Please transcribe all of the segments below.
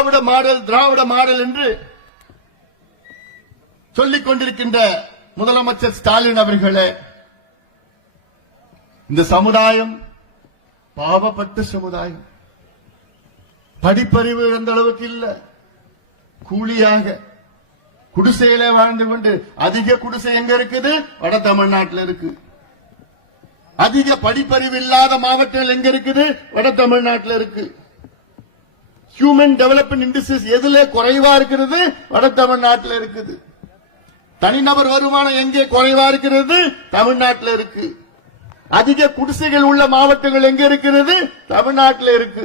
திராவிட model என்று சொல்லிக் கொண்டிருக்கின்ற முதலமைச்சர் ஸ்டாலின் அவர்களே, இந்த சமுதாயம் பாவப்பட்ட சமுதாயம். படிப்பறிவு அந்த அளவுக்கு இல்ல. கூலியாக குடிசையில வாழ்ந்து கொண்டு, அதிக குடிசை எங்க இருக்குது? வட தமிழ்நாட்டில் இருக்கு. அதிக படிப்பறிவு இல்லாத மாவட்டங்கள் எங்க இருக்குது? வட தமிழ்நாட்டில் இருக்கு. ஹியூமன் டெவலப்மெண்ட் இண்டஸ்ட்ரீஸ் எதுல குறைவா இருக்கிறது? வட தமிழ்நாட்டில் இருக்குது. தனிநபர் வருமானம் எங்கே குறைவா இருக்கிறது? தமிழ்நாட்டில் இருக்கு. அதிக குடிசைகள் உள்ள மாவட்டங்கள் எங்க இருக்கிறது? தமிழ்நாட்டில் இருக்கு,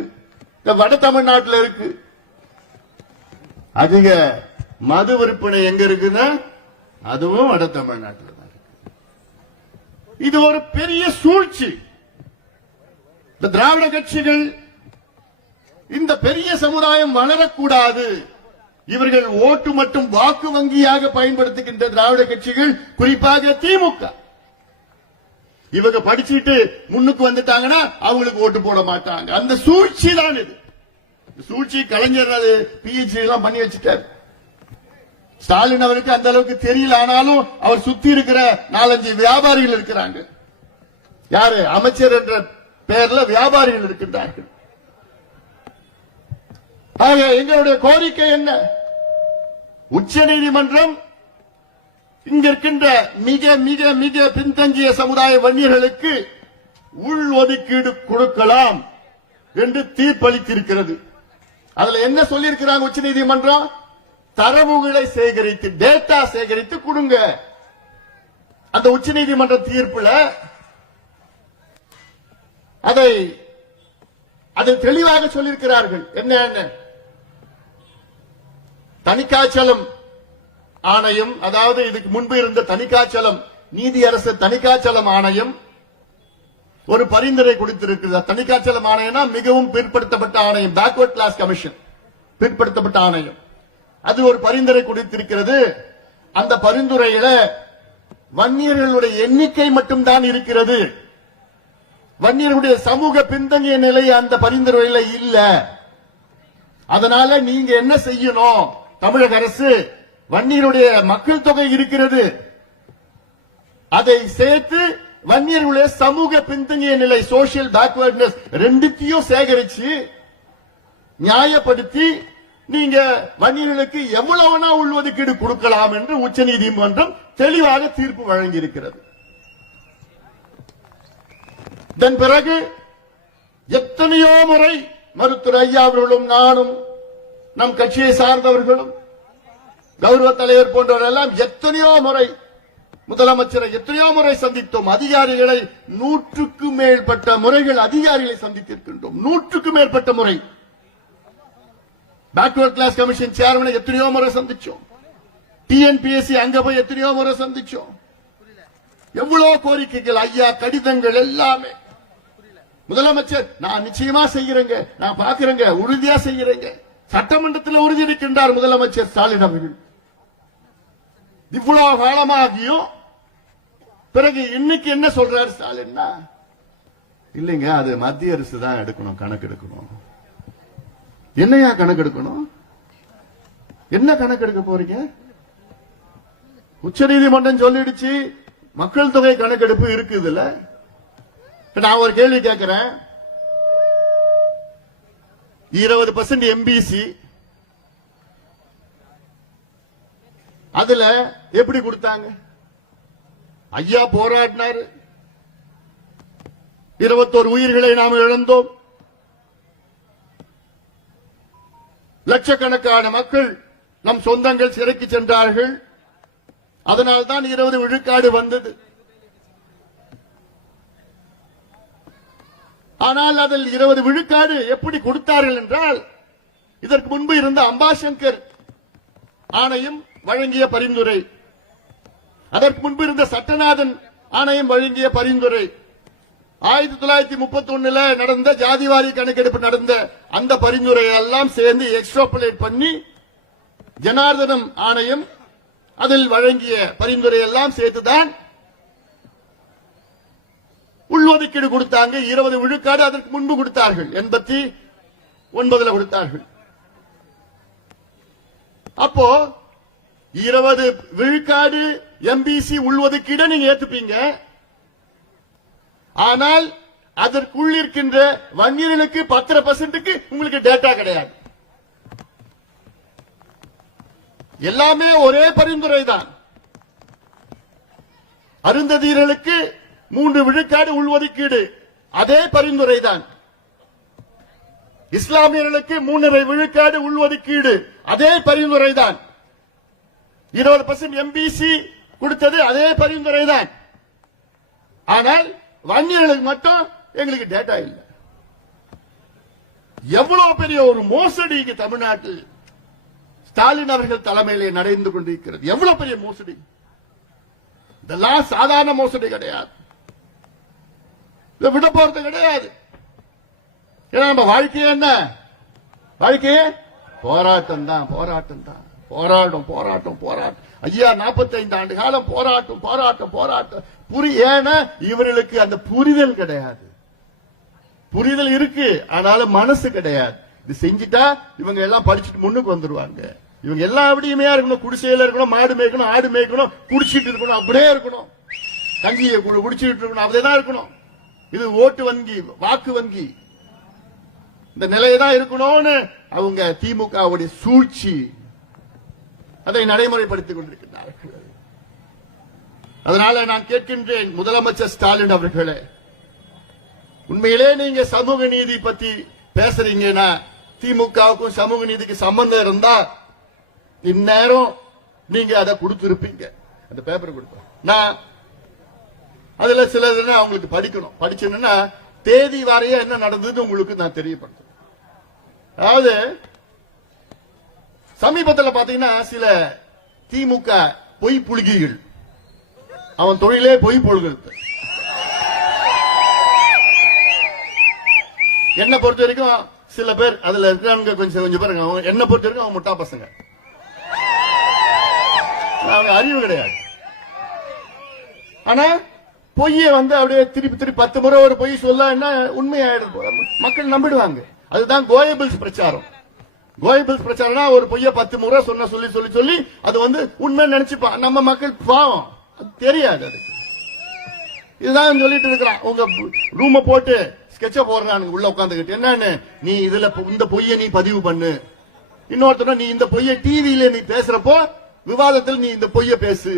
வட தமிழ்நாட்டில் இருக்கு. அதிக மது விற்பனை எங்க இருக்குன்னா அதுவும் வட தமிழ்நாட்டில் தான் இருக்கு. இது ஒரு பெரிய சூழ்ச்சி. இந்த திராவிட கட்சிகள் இந்த பெரிய சமுதாயம் வளரக்கூடாது, இவர்கள் ஓட்டு மட்டும் வாக்கு வங்கியாக பயன்படுத்துகின்ற திராவிட கட்சிகள், குறிப்பாக திமுக, இவங்க படிச்சுட்டு முன்னுக்கு வந்துட்டாங்கன்னா அவங்களுக்கு ஓட்டு போட மாட்டாங்க. அந்த சூழ்ச்சி தான் இது. சூழ்ச்சி கலைஞர் பிஹெச்டி எல்லாம் பண்ணி வச்சுட்டார். ஸ்டாலின் அவருக்கு அந்த அளவுக்கு தெரியல. ஆனாலும் அவர் சுத்தி இருக்கிற 4-5 வியாபாரிகள் இருக்கிறாங்க. யாரு? அமைச்சர் என்ற பெயர்ல வியாபாரிகள் இருக்கின்றார்கள். ஆக எங்களுடைய கோரிக்கை என்ன? உச்சநீதிமன்றம் இங்க இருக்கின்ற மிக மிக மிக பின்தங்கிய சமுதாய வன்னியர்களுக்கு உள் ஒதுக்கீடு கொடுக்கலாம் என்று தீர்ப்பளித்திருக்கிறது. அதுல என்ன சொல்லியிருக்கிறாங்க உச்சநீதிமன்றம்? தரவுகளை சேகரித்து, டேட்டா சேகரித்து கொடுங்க. அந்த உச்சநீதிமன்ற தீர்ப்புல அதை தெளிவாக சொல்லியிருக்கிறார்கள். என்ன? தணிக்காச்சலம் ஆணையம், அதாவது இதுக்கு முன்பு இருந்த தணிக்காச்சலம் நீதியரசு தணிக்காச்சலம் ஆணையம் ஒரு பரிந்துரை கொடுத்திருக்கிறது. தணிக்காச்சலம் ஆணையம்னா மிகவும் பிற்படுத்தப்பட்ட ஆணையம், பேக்வர்ட் கிளாஸ் கமிஷன், பிற்படுத்தப்பட்ட ஆணையம். அது ஒரு பரிந்துரை கொடுத்திருக்கிறது. அந்த பரிந்துரையில வன்னியர்களுடைய எண்ணிக்கை மட்டும்தான் இருக்கிறது. வன்னியர்களுடைய சமூக பின்தங்கிய நிலை அந்த பரிந்துரையில இல்ல. அதனால நீங்க என்ன செய்யணும்? தமிழக அரசு, வன்னியருடைய மக்கள் தொகை இருக்கிறது, அதை சேர்த்து வன்னியர்களுடைய சமூக பின்தங்கிய நிலை, சோசியல் பேக்வர்ட்னஸ், ரெண்டுத்தையும் சேகரிச்சு நியாயப்படுத்தி நீங்க வன்னியர்களுக்கு எவ்வளவுனா உள்ஒதுக்கீடு கொடுக்கலாம் என்று உச்சநீதிமன்றம் தெளிவாக தீர்ப்பு வழங்கியிருக்கிறது. இதன் பிறகு எத்தனையோ முறை மருத்துவர் ஐயா அவர்களும் நானும், நம் கட்சியை சார்ந்தவர்களும், கௌரவ தலைவர் போன்றவர்கள் எல்லாம் எத்தனையோ முறை முதலமைச்சரை எத்தனையோ முறை சந்தித்தோம். அதிகாரிகளை 100க்கும் மேற்பட்ட முறைகள் அதிகாரிகளை சந்தித்திருக்கின்றோம். 100க்கும் மேற்பட்ட முறை. பேக்வர்ட் கிளாஸ் கமிஷன் சேர்மனை எத்தனையோ முறை சந்திச்சோம். டிஎன்பிஎஸ்சி அங்க போய் எத்தனையோ முறை சந்திச்சோம். எவ்வளவு கோரிக்கைகள், ஐயா கடிதங்கள் எல்லாமே. முதலமைச்சர் நான் நிச்சயமா செய்கிறேங்க, நான் பாக்குறேங்க, உறுதியா செய்கிறேங்க. சட்டமன்றத்தில் உறுதி இருக்கின்றார் முதலமைச்சர் ஸ்டாலின் அவர்கள். இவ்வளவு காலமாகியும் பிறகு இன்னைக்கு என்ன சொல்றாரு ஸ்டாலின்? இல்லைங்க, அது மத்திய அரசு தான் எடுக்கணும், கணக்கு எடுக்கணும். என்னையா கணக்கு எடுக்கணும்? என்ன கணக்கு எடுக்க போறீங்க? உச்சநீதிமன்றம் சொல்லிடுச்சு, மக்கள் தொகை கணக்கெடுப்பு இருக்குதுல்ல. நான் ஒரு கேள்வி கேட்கிறேன். 20% எம்பிசி, அதுல எப்படி கொடுத்தாங்க? ஐயா போராடினாரு. 21 உயிர்களை நாம் இழந்தோம். லட்சக்கணக்கான மக்கள், நம் சொந்தங்கள் சிறைக்கு சென்றார்கள். அதனால்தான் 20 விழுக்காடு வந்தது. ஆனால் அதில் 20 விழுக்காடு எப்படி கொடுத்தார்கள் என்றால், இதற்கு முன்பு இருந்த அம்பாசங்கர் ஆணையம் வழங்கிய பரிந்துரை, அதற்கு முன்பு இருந்த சட்டநாதன் ஆணையம் வழங்கிய பரிந்துரை, 1931 நடந்த ஜாதிவாரி கணக்கெடுப்பு நடந்த அந்த பரிந்துரை எல்லாம் சேர்ந்து எக்ஸ்ட்ராபுலேட் பண்ணி ஜனார்தனம் ஆணையம் அதில் வழங்கிய பரிந்துரை எல்லாம் சேர்த்துதான் உள்ஒதுக்கீடு கொடுத்தாங்க. 20 விழுக்காடு அதற்கு முன்பு கொடுத்தார்கள், 89 கொடுத்தார்கள். அப்போ 20 விழுக்காடு எம்பிசி உள்ஒதுக்கீடு நீங்க ஏத்துப்பீங்க. ஆனால் அதற்குள் இருக்கின்ற வன்னியர்களுக்கு 10% உங்களுக்கு டேட்டா கிடையாது. எல்லாமே ஒரே பரிந்துரை தான். அருந்ததியர்களுக்கு 3 விழுக்காடு உள்ஒதுக்கீடு அதே பரிந்துரை தான். இஸ்லாமியர்களுக்கு 3.5 விழுக்காடு உள்ஒதுக்கீடு அதே பரிந்துரை தான். 20% எம்பிசி கொடுத்தது அதே பரிந்துரை தான். ஆனால் வன்னியர்களுக்கு மட்டும் எங்களுக்கு டேட்டா இல்லை. எவ்வளவு பெரிய ஒரு மோசடி தமிழ்நாட்டில் ஸ்டாலின் அவர்கள் தலைமையிலே நடந்து கொண்டிருக்கிறது. எவ்வளவு பெரிய மோசடி! இதெல்லாம் சாதாரண மோசடி கிடையாது. விட போறது கிடையாது. ஏன்னா நம்ம வாழ்க்கையே என்ன? வாழ்க்கையே போராட்டம் தான், போராட்டம் தான். போராட்டம் போராட்டம் போராட்டம். ஐயா 45 ஆண்டு காலம் போராட்டம் போராட்டம் போராட்டம். ஏன்னா இவர்களுக்கு அந்த புரிதல் கிடையாது. புரிதல் இருக்கு, ஆனாலும் மனசு கிடையாது. இது செஞ்சுட்டா இவங்க எல்லாம் படிச்சுட்டு முன்னுக்கு வந்துருவாங்க. இவங்க எல்லாம் அப்படியுமே இருக்கணும். குடிசையில இருக்கணும், மாடு மேய்க்கணும், ஆடு மேய்க்கணும், குடிச்சிட்டு இருக்கணும், அப்படியே இருக்கணும். தங்கிய குடிச்சிட்டு இருக்கணும், அப்படியேதான் இருக்கணும். இது ஓட்டு வங்கி, வாக்கு வங்கி. இந்த நிலையதான் இருக்கணும்னு அவங்க திமுகவுடைய சூழ்ச்சி அதை நடைமுறைப்படுத்திக் கொண்டிருக்கிறார்கள். அதனால நான் கேட்கின்றேன் முதலமைச்சர் ஸ்டாலின் அவர்களே, உண்மையிலே நீங்க சமூக நீதி பத்தி பேசுறீங்கன்னா, திமுகவுக்கும் சமூக நீதிக்கு சம்பந்தம் இருந்தா இந்நேரம் நீங்க அதை கொடுத்திருப்பீங்க. அந்த பேப்பர் கொடுப்போம். நான் அதுல சிலது அவங்களுக்கு படிக்கணும். படிச்சேன்னா தேதி வாரியா என்ன நடந்தது உங்களுக்கு நான் தெரியப்படுத்தும். அதாவது சமீபத்தில் பாத்தீங்கன்னா சில திமுக பொய் புழுகிகள், அவன் தொழிலே பொய் பொழுகிறது. என்ன பொறுத்த வரைக்கும் சில பேர் அதுல இருக்கிறாங்க, கொஞ்சம் பேர் என்ன பொறுத்த வரைக்கும் அவன் முட்டா பசங்க, அவங்க அறிவு கிடையாது. ஆனா பொய்ய அப்படியே திருப்பி 10 முறை ஒரு பொய் சொல்ல உண்மையாயிடும், மக்கள் நம்பிடுவாங்க. அதுதான் கோயபிள்ஸ் பிரச்சாரம். கோயபிள்ஸ் பிரச்சாரம்னா ஒரு பொய்ய 10 முறை சொன்ன சொல்லி சொல்லி சொல்லி அது உண்மை நினைச்சுப்பான். நம்ம மக்கள் பாவம், அது தெரியாது. அதுக்கு இதுதான் சொல்லிட்டு இருக்கிறான். உங்க ரூம போட்டு ஸ்கெட்ச போடுறான் உள்ள உட்காந்துக்கிட்டு. என்னன்னு, நீ இதுல இந்த பொய்ய நீ பதிவு பண்ணு. இன்னொருத்தர், நீ இந்த பொய்ய டிவியில நீ பேசுறப்போ விவாதத்தில் நீ இந்த பொய்ய பேசு.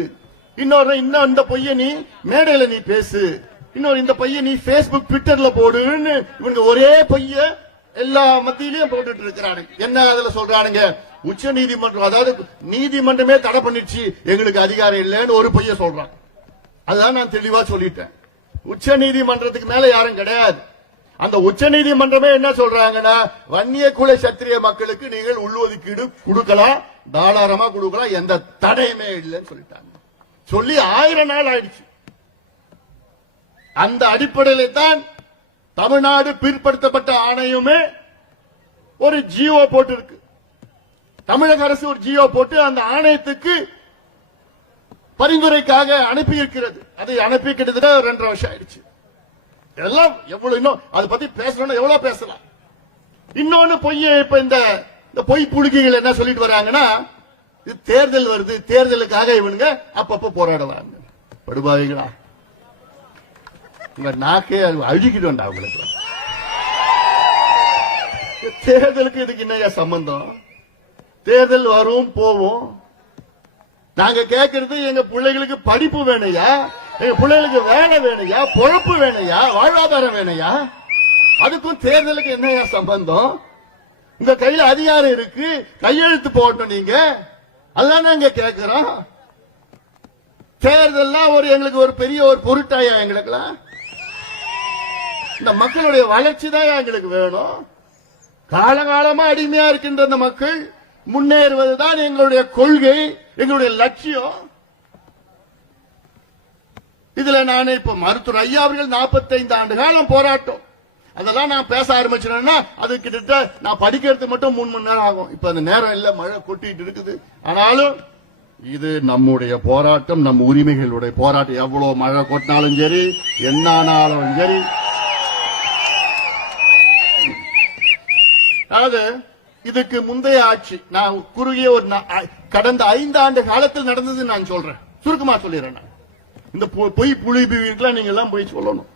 இன்னொரு இந்த பொய்ய நீ மேடையில நீ பேசு. இன்னொரு இந்த பொய்ய நீ பேஸ்புக் ட்விட்டர்ல போடுன்னு இவனுக்கு ஒரே பொய்ய எல்லா மத்தியிலையும் போட்டுட்டு இருக்கிறானுங்க. என்ன அதுல சொல்றானுங்க, உச்ச நீதிமன்றம், அதாவது நீதிமன்றமே தடை பண்ணிடுச்சு, எங்களுக்கு அதிகாரம் இல்லைன்னு ஒரு பொய்ய சொல்றான். அதுதான் நான் தெளிவா சொல்லிட்டேன். உச்ச நீதிமன்றத்துக்கு மேல யாரும் கிடையாது. அந்த உச்ச நீதிமன்றமே என்ன சொல்றாங்கன்னா, வன்னிய குல சத்திரிய மக்களுக்கு நீங்கள் உள்ஒதுக்கீடு கொடுக்கலாம், தாராளமா கொடுக்கலாம், எந்த தடையுமே இல்லைன்னு சொல்லிட்டாங்க. சொல்லி 1000 நாள் ஆயிடுச்சு. அந்த அடிப்படையில் தான் தமிழ்நாடு பிற்படுத்தப்பட்ட ஆணையமே ஒரு ஜியோ போட்டு இருக்கு. தமிழக அரசு ஒரு ஜியோ போட்டு அந்த ஆணையத்துக்கு பரிந்துரைக்காக அனுப்பி இருக்கிறது. அதை அனுப்பி கிட்டத்தட்ட 2.5 வருஷம் ஆயிடுச்சு. எல்லாம் எவ்வளவு இன்னும் அதை பத்தி பேசணும்னா எவ்வளவு பேசலாம். இன்னொன்னு பொய்ய இப்ப இந்த பொய் புழுகிகள் என்ன சொல்லிட்டு வராங்கன்னா, இது தேர்தல் வருது, தேர்தலுக்காக இவனுங்க அப்பப்ப போராடுவாங்க. படுபாவிகளா, உங்க நாக்கே அழுகிட்டு வந்தா அவங்களுக்கு. தேர்தலுக்கு இதுக்கு என்ன சம்பந்தம்? தேர்தல் வரும் போவோம். நாங்க கேட்கறது எங்க பிள்ளைகளுக்கு படிப்பு வேணையா, எங்க பிள்ளைகளுக்கு வேலை வேணையா, பொழப்பு வேணையா, வாழ்வாதாரம் வேணையா? அதுக்கும் தேர்தலுக்கு என்னையா சம்பந்தம்? உங்க கையில அதிகாரம் இருக்கு, கையெழுத்து போடணும் நீங்க. அதுதான் நாங்க கேட்கிறோம். தேர்தல்லாம் எங்களுக்கு ஒரு பெரிய ஒரு பொருட்டாயா? எங்களுக்குலாம் இந்த மக்களுடைய வளர்ச்சி தான் எங்களுக்கு வேணும். காலகாலமா அடிமையா இருக்கின்ற இந்த மக்கள் முன்னேறுவதுதான் எங்களுடைய கொள்கை, எங்களுடைய லட்சியம். இதுல நான் இப்ப மருத்துவர் ஐயா அவர்கள் 45 ஆண்டு காலம் போராட்டம், அதெல்லாம் நான் பேச ஆரம்பிச்சேன்னா அது கிட்டத்தட்ட நான் படிக்கிறது மட்டும் 3 மணி நேரம் ஆகும். இப்ப அந்த நேரம் இல்ல, மழை கொட்டிட்டு இருக்குது. ஆனாலும் இது நம்முடைய போராட்டம், நம்ம உரிமைகளுடைய போராட்டம். எவ்வளவு மழை கொட்டினாலும் சரி, என்னானாலும் சரி. அதாவது இதுக்கு முந்தைய ஆட்சி நான் குறுகிய ஒரு கடந்த 5 ஆண்டு காலத்தில் நடந்தது நான் சொல்றேன், சுருக்கமா சொல்லிடுறேன். இந்த பொய் புலிபிலாம் நீங்க எல்லாம் போய் சொல்லணும்.